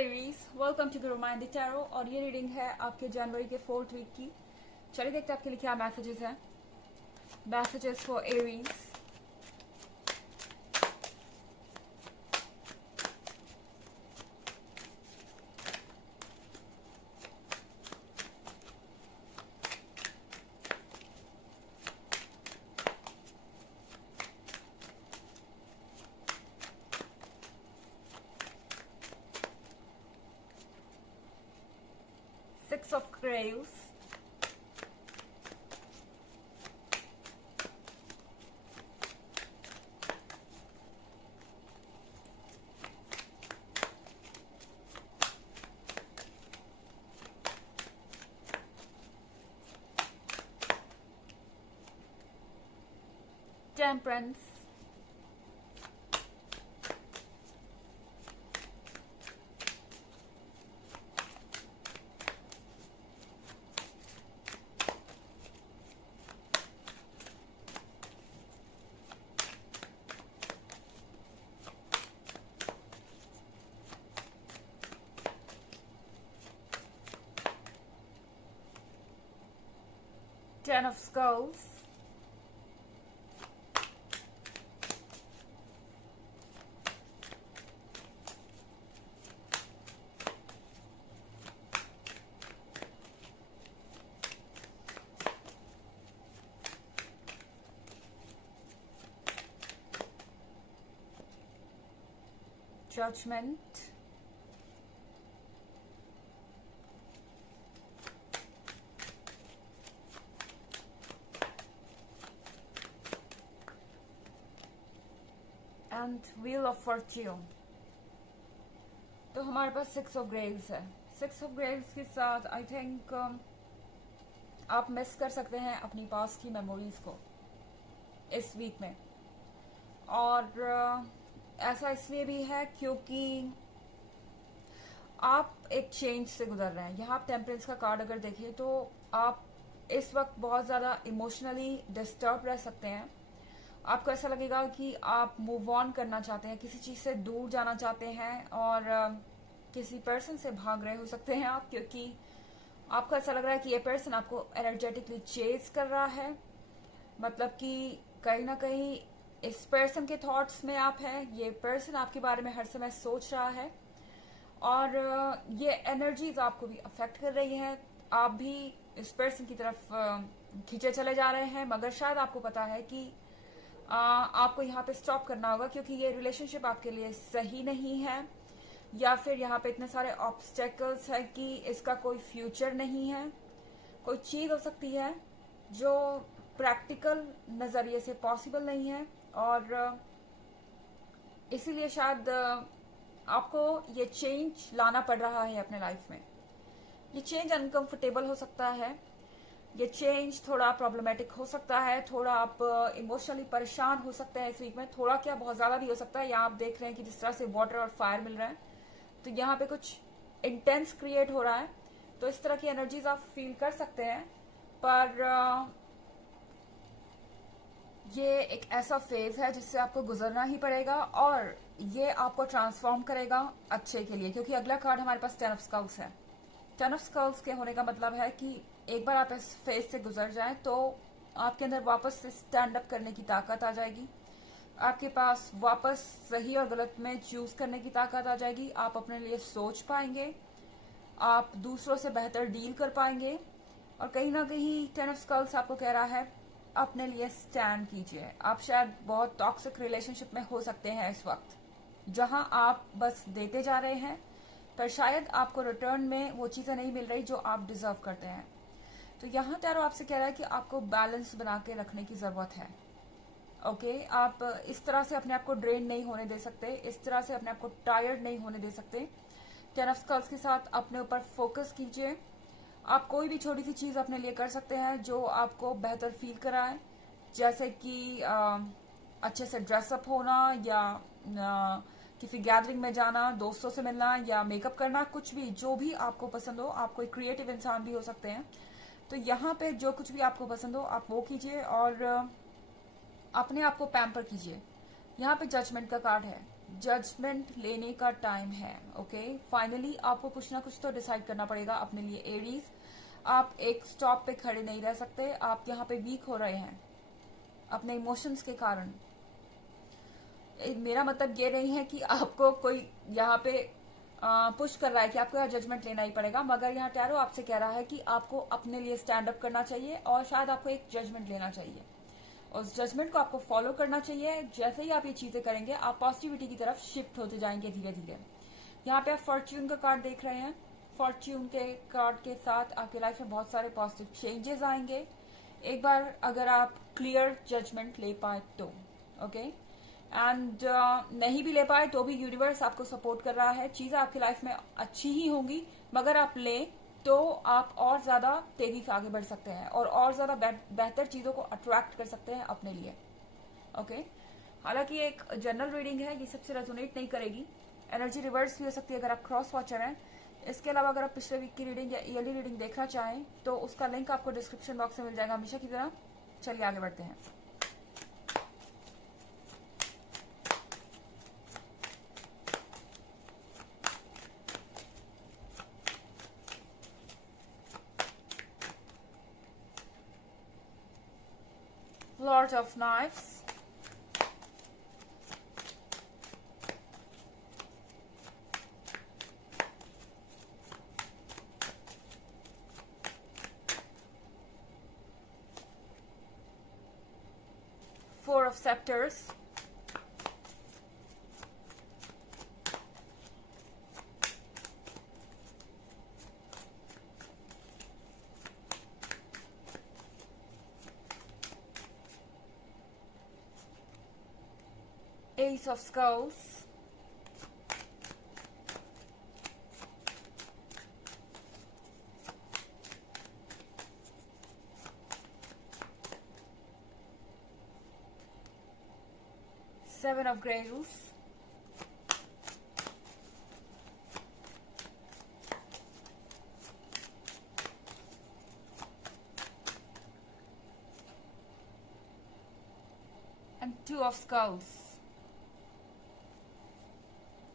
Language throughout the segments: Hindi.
Aries, welcome to the romantic tarot. और ये रीडिंग है आपके जनवरी के 4th वीक की। चलिए देखते हैं आपके लिए क्या मैसेजेस हैं। Messages for Aries. Six of Crayons, Temperance, Ten of Skulls, Judgment, and Wheel of Fortune। तो हमारे पास 6 ऑफ ग्रेव्स है। 6 ऑफ ग्रेव्स के साथ आई थिंक आप मिस कर सकते हैं अपनी पास्ट की मेमोरीज को इस वीक में। और ऐसा इसलिए भी है क्योंकि आप एक चेंज से गुजर रहे हैं। यहाँ आप टेम्परेंस का कार्ड अगर देखें तो आप इस वक्त बहुत ज़्यादा इमोशनली डिस्टर्ब रह सकते हैं। आपको ऐसा लगेगा कि आप मूव ऑन करना चाहते हैं, किसी चीज़ से दूर जाना चाहते हैं और किसी पर्सन से भाग रहे हो सकते हैं आप, क्योंकि आपको ऐसा लग रहा है कि ये पर्सन आपको एनर्जेटिकली चेज कर रहा है। मतलब कि कहीं ना कहीं इस पर्सन के थॉट्स में आप हैं। ये पर्सन आपके बारे में हर समय सोच रहा है और ये एनर्जीज आपको भी अफेक्ट कर रही हैं। आप भी इस पर्सन की तरफ खींचे चले जा रहे हैं, मगर शायद आपको पता है कि आपको यहाँ पे स्टॉप करना होगा, क्योंकि ये रिलेशनशिप आपके लिए सही नहीं है, या फिर यहाँ पे इतने सारे ऑब्स्टेकल्स है कि इसका कोई फ्यूचर नहीं है। कोई चीज हो सकती है जो प्रैक्टिकल नजरिए से पॉसिबल नहीं है और इसीलिए शायद आपको ये चेंज लाना पड़ रहा है अपने लाइफ में। ये चेंज अनकंफर्टेबल हो सकता है, ये चेंज थोड़ा प्रॉब्लमेटिक हो सकता है, थोड़ा आप इमोशनली परेशान हो सकते हैं इस वीक में। थोड़ा क्या, बहुत ज्यादा भी हो सकता है। यहाँ आप देख रहे हैं कि जिस तरह से वाटर और फायर मिल रहा है, तो यहाँ पे कुछ इंटेंस क्रिएट हो रहा है। तो इस तरह की एनर्जीज आप फील कर सकते हैं, पर ये एक ऐसा फेज है जिससे आपको गुजरना ही पड़ेगा और ये आपको ट्रांसफॉर्म करेगा अच्छे के लिए। क्योंकि अगला कार्ड हमारे पास 10 ऑफ स्कल्स है। 10 ऑफ स्कल्स के होने का मतलब है कि एक बार आप इस फेज से गुजर जाएं तो आपके अंदर वापस से स्टैंड अप करने की ताकत आ जाएगी। आपके पास वापस सही और गलत में चूज करने की ताकत आ जाएगी। आप अपने लिए सोच पाएंगे, आप दूसरों से बेहतर डील कर पाएंगे और कहीं ना कहीं 10 ऑफ स्कल्स आपको कह रहा है अपने लिए स्टैंड कीजिए। आप शायद बहुत टॉक्सिक रिलेशनशिप में हो सकते हैं इस वक्त, जहां आप बस देते जा रहे हैं पर शायद आपको रिटर्न में वो चीजें नहीं मिल रही जो आप डिजर्व करते हैं। तो यहाँ टैरो आपसे कह रहा है कि आपको बैलेंस बना के रखने की जरूरत है। ओके, आप इस तरह से अपने आप को ड्रेन नहीं होने दे सकते, इस तरह से अपने आप को टायर्ड नहीं होने दे सकते। 10 ऑफ स्कल्स के साथ अपने ऊपर फोकस कीजिए। आप कोई भी छोटी सी चीज अपने लिए कर सकते हैं जो आपको बेहतर फील कराए, जैसे कि अच्छे से ड्रेसअप होना या किसी गैदरिंग में जाना, दोस्तों से मिलना या मेकअप करना, कुछ भी जो भी आपको पसंद हो। आप कोई क्रिएटिव इंसान भी हो सकते हैं। तो यहाँ पे जो कुछ भी आपको पसंद हो आप वो कीजिए और अपने आप को पैम्पर कीजिए। यहाँ पे जजमेंट का कार्ड है। जजमेंट लेने का टाइम है। ओके, फाइनली आपको कुछ ना कुछ तो डिसाइड करना पड़ेगा अपने लिए एरीज। आप एक स्टॉप पे खड़े नहीं रह सकते, आप यहाँ पे वीक हो रहे हैं अपने इमोशंस के कारण। मेरा मतलब ये नहीं है कि आपको कोई यहाँ पे पुश कर रहा है कि आपको यहाँ जजमेंट लेना ही पड़ेगा, मगर यहाँ टैरो आपसे कह रहा है कि आपको अपने लिए स्टैंड अप करना चाहिए और शायद आपको एक जजमेंट लेना चाहिए। उस जजमेंट को आपको फॉलो करना चाहिए। जैसे ही आप ये चीजें करेंगे आप पॉजिटिविटी की तरफ शिफ्ट होते जाएंगे धीरे धीरे। यहाँ पे आप फॉर्च्यून का कार्ड देख रहे हैं। फॉर्च्यून के कार्ड के साथ आपके लाइफ में बहुत सारे पॉजिटिव चेंजेस आएंगे एक बार अगर आप क्लियर जजमेंट ले पाए तो। ओके, एंड नहीं भी ले पाए तो भी यूनिवर्स आपको सपोर्ट कर रहा है। चीजें आपकी लाइफ में अच्छी ही होंगी, मगर आप ले तो आप और ज्यादा तेजी से आगे बढ़ सकते हैं और ज्यादा बेहतर चीजों को अट्रैक्ट कर सकते हैं अपने लिए। ओके, हालांकि एक जनरल रीडिंग है, ये सबसे रेजोनेट नहीं करेगी। एनर्जी रिवर्स भी हो सकती है अगर आप क्रॉस वॉचर हैं। इसके अलावा अगर आप पिछले वीक की रीडिंग या ईयरली रीडिंग देखना चाहें तो उसका लिंक आपको डिस्क्रिप्शन बॉक्स में मिल जाएगा हमेशा की तरह। चलिए आगे बढ़ते हैं। Lord of Knives, Four of Scepters, Ace of Skulls, Seven of Grails, and Two of Skulls।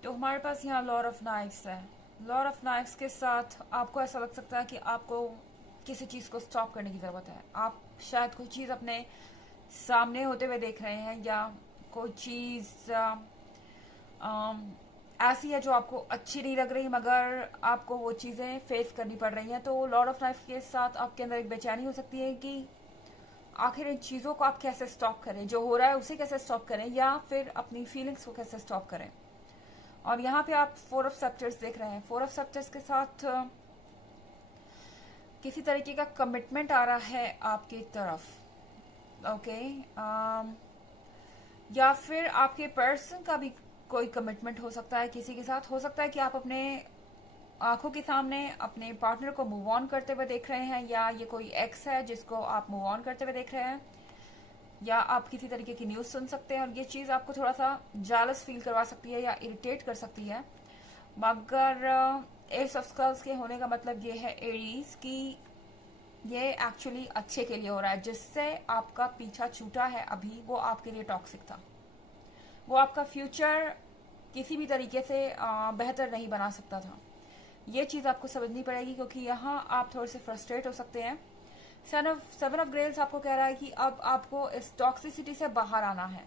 तो हमारे पास यहाँ लॉर्ड ऑफ नाइफ्स है। लॉर्ड ऑफ नाइफ्स के साथ आपको ऐसा लग सकता है कि आपको किसी चीज को स्टॉप करने की जरूरत है। आप शायद कोई चीज अपने सामने होते हुए देख रहे हैं या कोई चीज ऐसी है जो आपको अच्छी नहीं लग रही, मगर आपको वो चीजें फेस करनी पड़ रही हैं। तो लॉर्ड ऑफ नाइफ्स के साथ आपके अंदर एक बेचैनी हो सकती है कि आखिर इन चीजों को आप कैसे स्टॉप करें, जो हो रहा है उसे कैसे स्टॉप करें, या फिर अपनी फीलिंग्स को कैसे स्टॉप करें। और यहाँ पे आप फोर ऑफ सेप्टर्स देख रहे हैं। फोर ऑफ सेप्टर्स के साथ किसी तरीके का कमिटमेंट आ रहा है आपकी तरफ। ओके, या फिर आपके पर्सन का भी कोई कमिटमेंट हो सकता है किसी के साथ। हो सकता है कि आप अपने आंखों के सामने अपने पार्टनर को मूव ऑन करते हुए देख रहे हैं, या ये कोई एक्स है जिसको आप मूव ऑन करते हुए देख रहे हैं, या आप किसी तरीके की न्यूज सुन सकते हैं और ये चीज आपको थोड़ा सा जालस फील करवा सकती है या इरिटेट कर सकती है। मगर एस ऑफ स्कल्स के होने का मतलब ये है एरीज की ये एक्चुअली अच्छे के लिए हो रहा है। जिससे आपका पीछा छूटा है अभी, वो आपके लिए टॉक्सिक था। वो आपका फ्यूचर किसी भी तरीके से बेहतर नहीं बना सकता था। ये चीज आपको समझनी पड़ेगी, क्योंकि यहाँ आप थोड़े से फ्रस्ट्रेट हो सकते हैं। सेवन ऑफ ग्रेल्स आपको कह रहा है कि अब आपको इस टॉक्सिसिटी से बाहर आना है।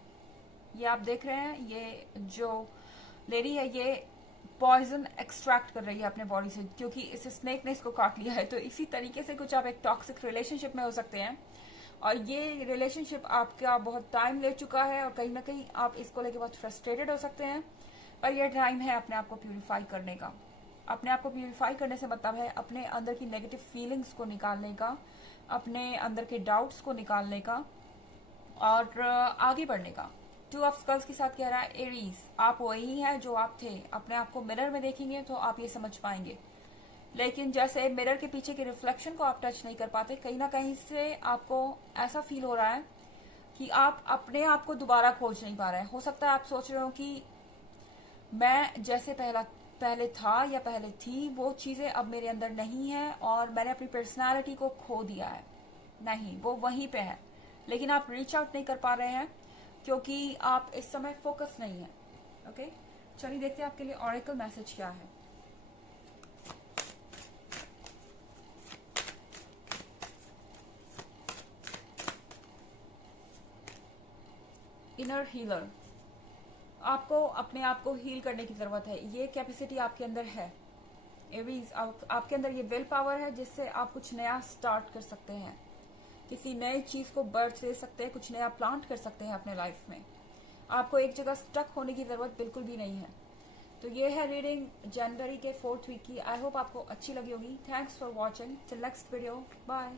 ये आप देख रहे हैं, ये जो लेडी है ये पॉइजन एक्सट्रैक्ट कर रही है अपने बॉडी से, क्योंकि इस स्नेक ने इसको काट लिया है। तो इसी तरीके से कुछ आप एक टॉक्सिक रिलेशनशिप में हो सकते हैं, और ये रिलेशनशिप आपका बहुत टाइम ले चुका है और कहीं ना कहीं आप इसको लेके बहुत फ्रस्ट्रेटेड हो सकते हैं। पर यह टाइम है अपने आप को प्यूरिफाई करने का। अपने आप को प्यूरिफाई करने से मतलब है अपने अंदर की नेगेटिव फीलिंग्स को निकालने का, अपने अंदर के डाउट्स को निकालने का और आगे बढ़ने का। टू ऑफ स्कल्स के साथ कह रहा है एरीज, आप वही हैं जो आप थे। अपने आप को मिरर में देखेंगे तो आप ये समझ पाएंगे, लेकिन जैसे मिरर के पीछे के रिफ्लेक्शन को आप टच नहीं कर पाते, कहीं ना कहीं से आपको ऐसा फील हो रहा है कि आप अपने आप को दोबारा खोज नहीं पा रहे हैं। हो सकता है आप सोच रहे हो कि मैं जैसे पहले था या पहले थी वो चीजें अब मेरे अंदर नहीं है और मैंने अपनी पर्सनालिटी को खो दिया है। नहीं, वो वहीं पे है, लेकिन आप रीच आउट नहीं कर पा रहे हैं क्योंकि आप इस समय फोकस नहीं है। ओके, चलिए देखते हैं आपके लिए ऑरेकल मैसेज क्या है। इनर हीलर, आपको अपने आप को हील करने की जरूरत है। ये कैपेसिटी आपके अंदर है एरीज, आपके अंदर ये विल पावर है जिससे आप कुछ नया स्टार्ट कर सकते हैं, किसी नई चीज को बर्थ दे सकते हैं, कुछ नया प्लांट कर सकते हैं अपने लाइफ में। आपको एक जगह स्टक होने की जरूरत बिल्कुल भी नहीं है। तो ये है रीडिंग जनवरी के 4th वीक की। आई होप आपको अच्छी लगी होगी। Thanks for watching, till next video, bye.